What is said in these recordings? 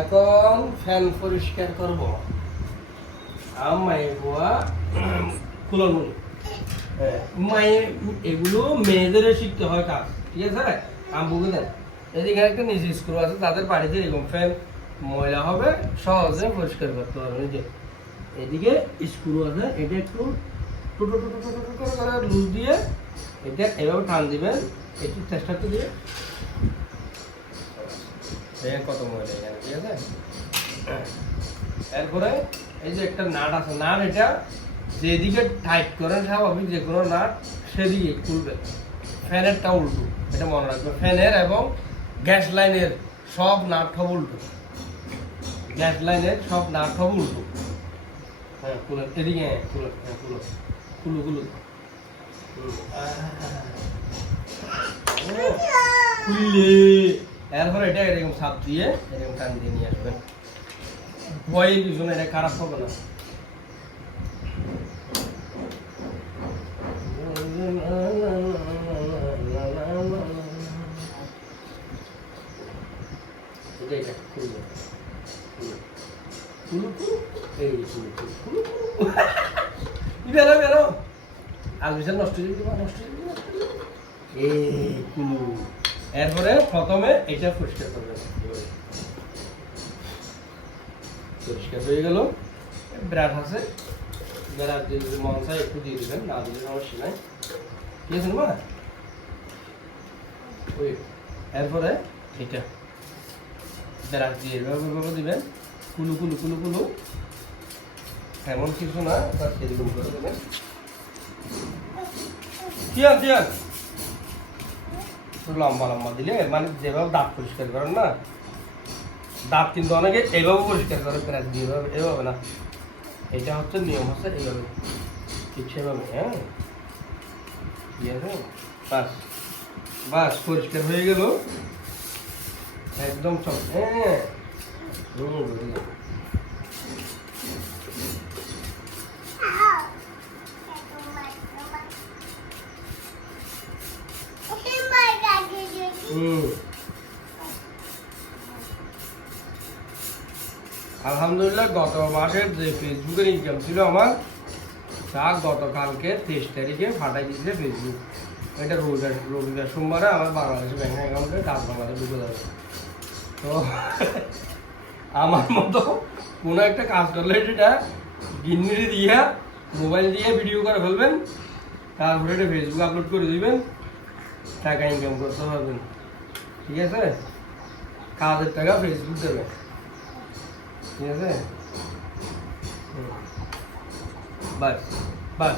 এখন ফ্যান পরিষ্কার করব। আমায় গোয়া খুলন মায়ে এগুলো মেয়েদের শিখতে হয় কাজ, ঠিক আছে? আম্বুকে দেন। এদিকে একটা নিচে স্কুল আছে, তাদের বাড়িতে এরকম ফ্যান, ময়লা হবে, সহজে পরিষ্কার করতে হবে। এই যে, এদিকে স্ক্রু আছে, এটা একটু টুটো টুটো টুটো টুটো করে লুজ দিয়ে, এটা এভাবে টান দিবেন, একটু চেষ্টা করে দিয়ে কত ময়লা ঠিক আছে? এরপরে এই যে একটা নাট আছে, নাট এটা যেদিকে টাইট করেন স্বাভাবিক যে কোনো নাট সেদিকে খুলবে। ফ্যানেরটা উল্টো, এটা মনে রাখবে। ফ্যানের এবং গ্যাস লাইনের সব নাট সব উল্টো। গ্যাস লাইনের সব নাট সব উল্টো। হ্যাঁ খুলে, এদিকে হ্যাঁ খুলে হ্যাঁ খুলো খুলো খুলো। খুললে। এরপরে এটা এরকম সাপ দিয়ে এরকম টান দিয়ে নিয়ে আসবেন। ভয়ের পিছনে এটা খারাপ হবে না। বেরো বেরো। যাবে নষ্ট হয়ে যাবে নষ্ট হয়ে যাবে। এই কুলু। এরপরে প্রথমে এটা পরিষ্কার করবেন। পরিষ্কার হয়ে গেল। ব্রাশ আছে। ব্রাশ দিয়ে যদি মন চায় একটু দিয়ে দেবেন, না দিলে সমস্যা নাই। ঠিক আছে মা? ওই, এরপরে এটা ব্রাশ দিয়ে এভাবে এভাবে দিবেন। কুলু কুলু কুলু কুলু। এমন কিছু না, তার সেরকম করে দেবেন। কিয়ান একটু লম্বা লম্বা দিলে মানে যেভাবে দাঁত পরিষ্কার করেন না, দাঁত কিন্তু অনেকে এইভাবে পরিষ্কার করে, প্রায় দিয়ে এভাবে এভাবে না। এটা হচ্ছে নিয়ম, হচ্ছে এইভাবে ঠিক সেভাবে হ্যাঁ? ঠিক আছে? বাস বাস, পরিষ্কার হয়ে গেল। একদম সব হ্যাঁ। আলহামদুলিল্লাহ, গত মাসের যে ফেসবুকের ইনকাম ছিল আমার, তা গতকালকে তেইশ তারিখে ফাটাই দিয়েছে ফেসবুক এটা রবিবার রবিবার সোমবারে আমার বাংলাদেশ ব্যাংক অ্যাকাউন্টে টাকা আমাদের ঢুকে যাবে। তো আমার মতো কোনো একটা কাজ করলে এটা গিন্নিরে দিয়ে, মোবাইল দিয়ে ভিডিও করে ফেলবেন, তারপরে এটা ফেসবুক আপলোড করে দিবেন, টাকা ইনকাম করতে পারবেন। ঠিক আছে কাজের টাকা ফেসবুক দেবে ঠিক আছে হুম। বাস বাস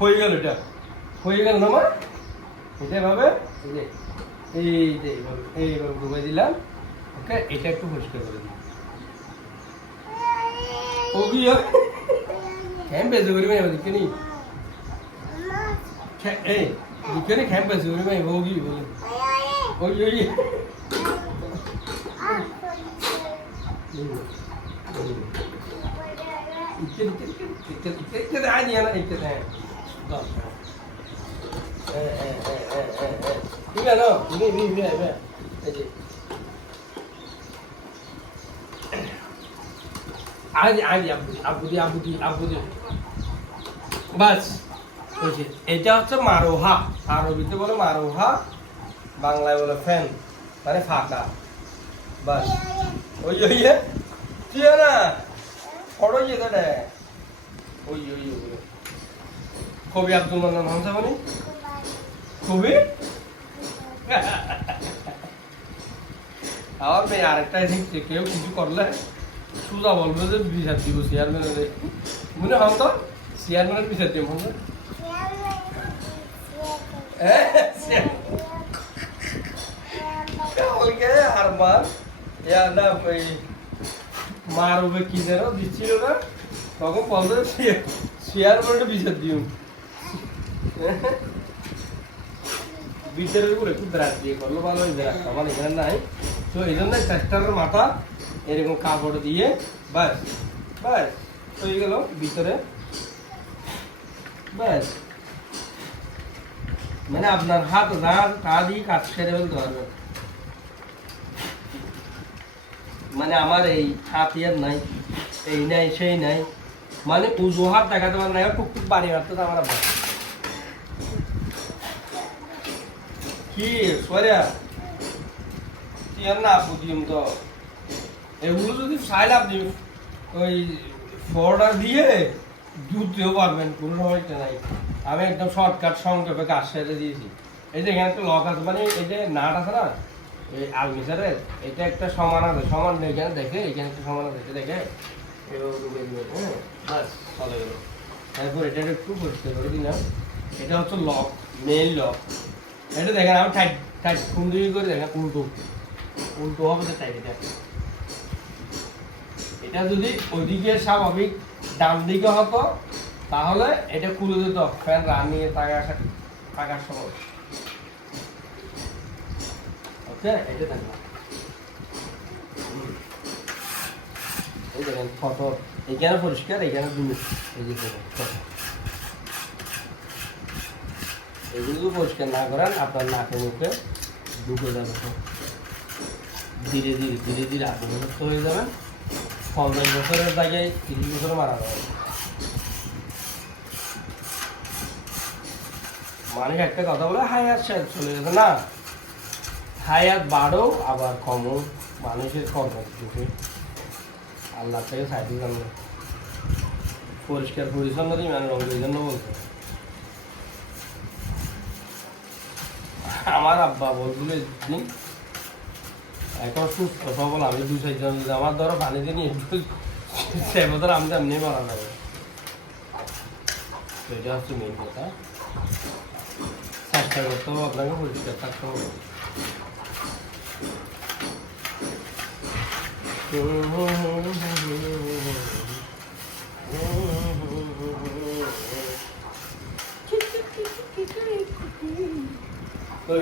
হয়ে গেল এটা হয়ে গেল না মা এটা এভাবে এই যে এই যে এইভাবে এইভাবে ডুবে দিলাম ওকে এটা একটু পরিষ্কার করে দিই ও কি হয় কেন বেজে করি ভাই দিকে নি এই দিকে নি কেন বেজে করি ভাই ও কি বলে ওই ওই ইচ্ছে ইচ্ছে ইচ্ছে ইচ্ছে ইচ্ছে আয় দিয়ে না ইচ্ছে হ্যাঁ দাও হ্যাঁ হ্যাঁ হ্যাঁ হ্যাঁ হ্যাঁ হ্যাঁ ঠিক আছে না নি নি নি হ্যাঁ এই যে আজ আজ আবুদি আবুদি আবুদি আবুদি বাস হয়েছে এটা হচ্ছে মারোহা আরবিতে বলে মারোহা বাংলায় বলে ফ্যান মানে ফাঁকা। বাস। ওই ওই কি না? ফটো যেতে ওই ওই ওই কবি আব্দুল মান্নান হামসা মানে কবি? আমার মেয়ে আরেকটা শিখছে কেউ কিছু করলে সুজা বলবে যে বিচার দিব চেয়ারম্যানের মনে হন তো? চেয়ারম্যানের বিচার দিব মনে কালকে আর ইয়া না ওই মার উপরে কি দিচ্ছিল না? তখন বলতো শেয়ার করে বিচার দিও। বিচারের উপরে একটু দ্রাক দিয়ে করল ভালো হয়ে দ্রাক আমার এখানে নাই। তো এই জন্য ট্রাক্টরের মাথা এরকম কাপড় দিয়ে, ব্যাস ব্যাস, হয়ে গেল ভিতরে। ব্যাস। মানে আপনার হাত, না, তা দিয়ে কাজ সেরে ফেলতে পারবেন। মানে আমার এই হাত হাতিয়ার নাই, এই নাই, সেই নাই। মানে উজুহাত দেখাতে পারে না টুক টুক বাড়ি মারতে তো আমার। কি তুই আর না তো। এগুলো যদি চাইলে আপনি ওই ফর্ডার দিয়ে দুধ দিয়েও পারবেন, কোনো সমস্যা নাই। আমি একদম শর্টকাট সংক্ষেপে কাজ সেরে দিয়েছি। এই যে এখানে একটা লক আছে মানে এই যে নাট আছে না এই আলমিসারের, এটা একটা সমান আছে, সমান এখানে দেখে, এখানে একটা সমান আছে, এটা দেখে। হ্যাঁ তারপর এটা একটু পরিষ্কার করে দিলাম। এটা হচ্ছে লক মেইন লক। এটা দেখেন, আমি করে দেখেন, উল্টো উল্টো হবে তো এটা। এটা যদি ওইদিকে স্বাভাবিক ডান দিকে হতো, তাহলে এটা খুলে দিত। ফ্যান রানিয়ে থাকার থাকার সময়। এই পরিষ্কার, এইখানে। এগুলো পরিষ্কার না করেন, আপনার নাকে মুখে ঢুকে যাবে ধীরে ধীরে ধীরে ধীরে মুক্ত হয়ে যাবেন পঞ্চাশ বছরের জায়গায় তিরিশ বছর মারা যাবে। মানুষ একটা কথা বলে হায়াত আর চলে গেছে না। হায়াত বাড়ো, আবার কমও মানুষের কর্ম দুঃখে। আল্লাহ থেকে সাইডে জানবে পরিষ্কার, পরিচ্ছন্ন ইমান রঙ এই জন্য বলছে। আমার আব্বা বলছিল দিন এখন সুস্থ সবল, আমি দু চারজন আমার ধরো পানিতে নিয়ে সে বছর আমি এমনি মারা যাবে। এটা হচ্ছে মেন কথা। চেষ্টা করতে হবে আপনাকে পরিষ্কার থাকতে হবে।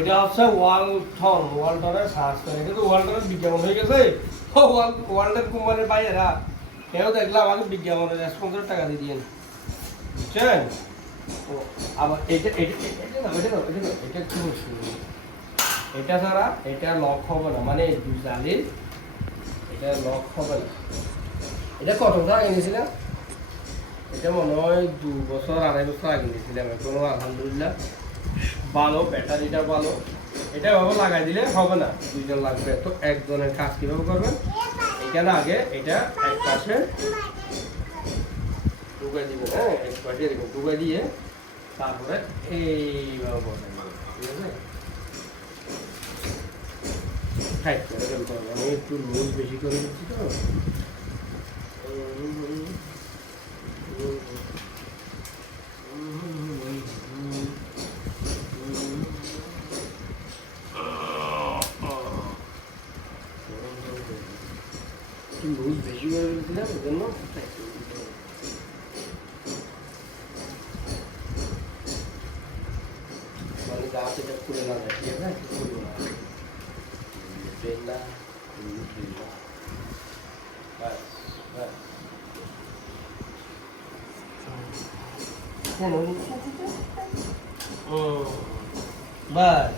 এটা হচ্ছে ওয়ালটন ওয়ালটনের সার্চ করে। এটা তো ওয়ালটনের বিজ্ঞাপন হয়ে গেছে। ও ওয়াল ওয়ালটন কোম্পানির বাইরেরা কেউ দেখলাম আমাকে বিজ্ঞাপনের রেসপন্সের টাকা দিয়ে দিয়েন বুঝছেন? আবার এটা এটা এটা দাও, এটা দাও, এটা দাও, এটা একটু। এটা ছাড়া এটা লক হবে না। মানে জালির এটা লক হবে না। এটা কত টাকা কিনেছিলাম এটা মনে হয় দু বছর, আড়াই বছর আগে নিয়েছিলাম এখনও, আলহামদুলিল্লাহ। ভালো, ব্যাটারিটা ভালো। এটা এভাবে লাগাই দিলে হবে না। দুইজন লাগবে। তো একজনের কাজ কীভাবে করবেন? এখানে আগে এটা এক পাশে ঢুকাই দিবেন হ্যাঁ এক পাশে এরকম ঢুকাই দিয়ে তারপরে এইভাবে ঠিক আছে? টাইট করে ফেলতে হবে আমি একটু লুজ বেশি করে দিচ্ছি তো একটু লুজ বেশি করে দিলাম ওই জন্য টাইট করে দিতে হবে। মানে গা থেকে খুলে না যায় ঠিক আছে খুলবো না ট্রেন না ট্রেন না ব্যাস ব্যাস কেন হুম বাস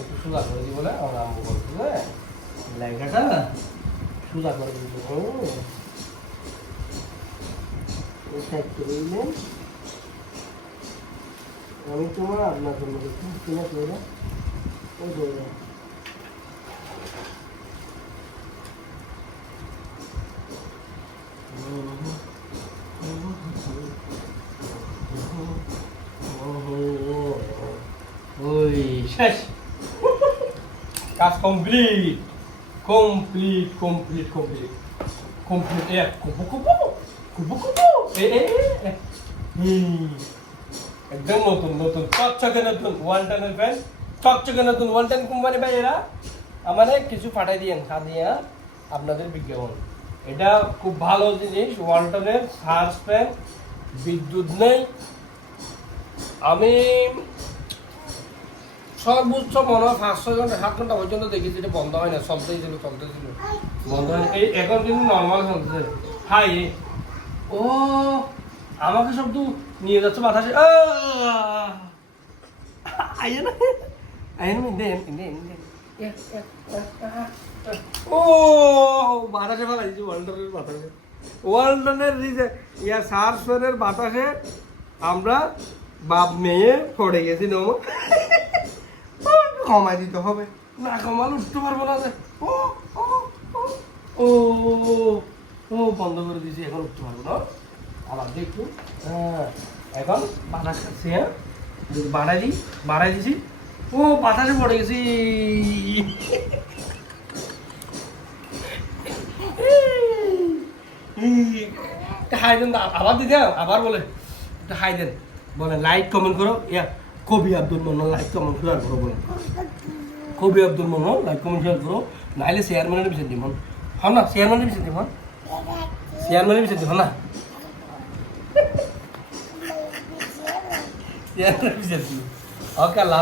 একটু সুদা করে দিব না? আমার আম্মু বলছিল লেখাটা সুদা করে দিব টাইপ করে দিলেন আমি তোমার আপনার জন্য দেখি কিনা করে ওই করে ওই শেষ। কাজ complete. Complete complete complete. Complete এ কুপু কুপু কুপু কুপু এ এ একদম নতুন নতুন, চকচকে নতুন ওয়ান টানের ফ্যান চকচকে নতুন ওয়ান টান কোম্পানি ভাই এরা। আমাদের কিছু পাঠাই দিয়েন সাদিয়া আপনাদের বিজ্ঞাপন। এটা খুব ভালো জিনিস ওয়ালটনের সার্চ ফ্যান বিদ্যুৎ নেই। আমি সর্বোচ্চ মনে হয় পাঁচশো ঘণ্টা সাত ঘণ্টা পর্যন্ত দেখেছি, এটা বন্ধ হয় না, চলতেই ছিল চলতেই ছিল। বন্ধ হয়। এই এখন কিন্তু নর্মাল চলতেছে। হাই ও, আমাকে সব তো নিয়ে যাচ্ছে বাতাসে। আইয়ে ও, বাতাসে বাতাসে। ইয়া বাতাসে আমরা বাপ মেয়ে পড়ে গেছি, নম। কমাই দিতে হবে। না কমাল উঠতে পারব না। ও ও ও, বন্ধ করে দিয়েছি এখন উঠতে পারব না। আবার দেখু হ্যাঁ এখন বাতাস খাচ্ছি হ্যাঁ। বাড়াই দিই বাড়াই দিছি। ও বাতাসে পড়ে গেছি। হাই দেন আবার দিতে আবার বলে হাই দেন। বলে লাইক কমেন্ট করো ইয়া। কবি আব্দুল মন্ডল লাইক কমেন্ট আর করো বলে কবি Abdul Mondal like comment share করো নাইলে চেয়ারম্যানের বিচার দিব হন না চেয়ারম্যানের বিচার দিব চেয়ারম্যানের বিচার দিব না। চেয়ারম্যানের বিচার দিব ওকে আল্লাহ